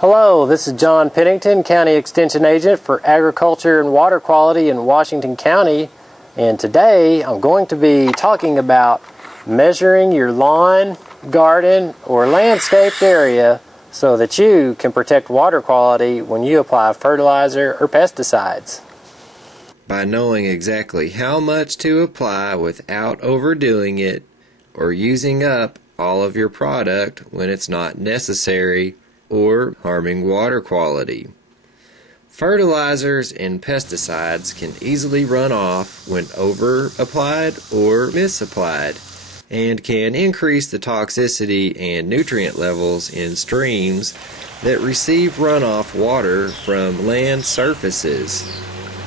Hello, this is John Pennington, County Extension Agent for Agriculture and Water Quality in Washington County, and today I'm going to be talking about measuring your lawn, garden, or landscaped area so that you can protect water quality when you apply fertilizer or pesticides. By knowing exactly how much to apply without overdoing it or using up all of your product when it's not necessary or harming water quality. Fertilizers and pesticides can easily run off when over-applied or misapplied and can increase the toxicity and nutrient levels in streams that receive runoff water from land surfaces,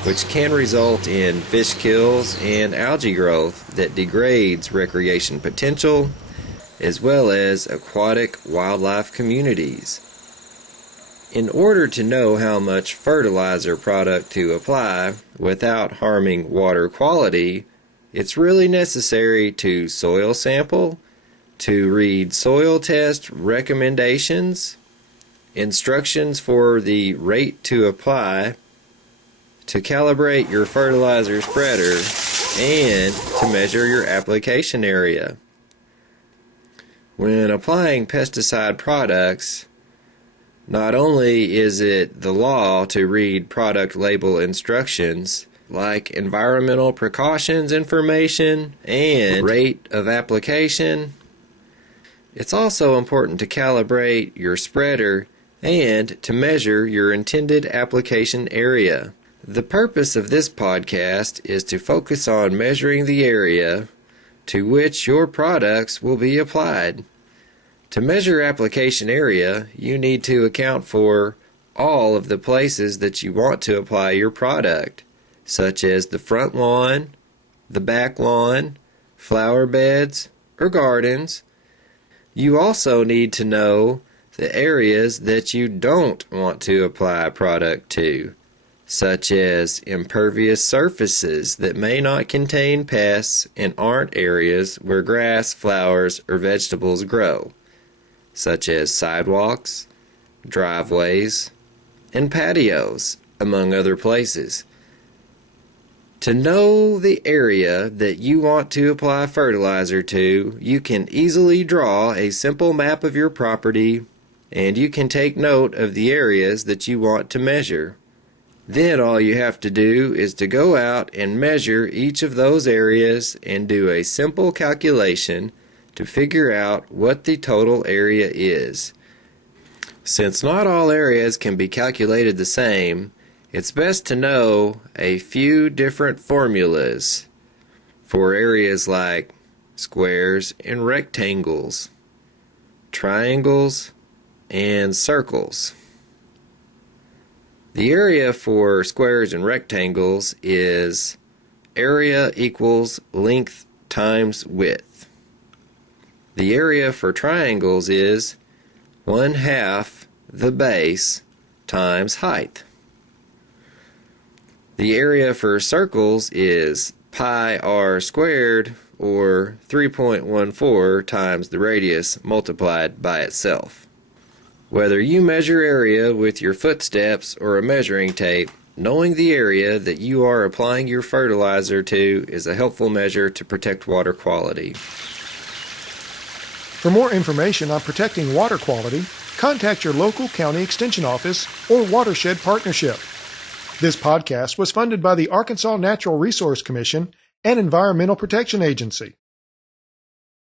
which can result in fish kills and algae growth that degrades recreation potential as well as aquatic wildlife communities. In order to know how much fertilizer product to apply without harming water quality, it's really necessary to soil sample, to read soil test recommendations, instructions for the rate to apply, to calibrate your fertilizer spreader, and to measure your application area. When applying pesticide products, not only is it the law to read product label instructions like environmental precautions information and rate of application, it's also important to calibrate your spreader and to measure your intended application area. The purpose of this podcast is to focus on measuring the area to which your products will be applied. To measure application area, you need to account for all of the places that you want to apply your product, such as the front lawn, the back lawn, flower beds, or gardens. You also need to know the areas that you don't want to apply product to, such as impervious surfaces that may not contain pests and aren't areas where grass, flowers, or vegetables grow, such as sidewalks, driveways, and patios, among other places. To know the area that you want to apply fertilizer to, you can easily draw a simple map of your property, and you can take note of the areas that you want to measure. Then all you have to do is to go out and measure each of those areas and do a simple calculation to figure out what the total area is. Since not all areas can be calculated the same, it's best to know a few different formulas for areas like squares and rectangles, triangles, and circles. The area for squares and rectangles is area equals length times width. The area for triangles is 1/2 the base times height. The area for circles is pi r squared, or 3.14 times the radius multiplied by itself. Whether you measure area with your footsteps or a measuring tape, knowing the area that you are applying your fertilizer to is a helpful measure to protect water quality. For more information on protecting water quality, contact your local county extension office or watershed partnership. This podcast was funded by the Arkansas Natural Resource Commission and Environmental Protection Agency.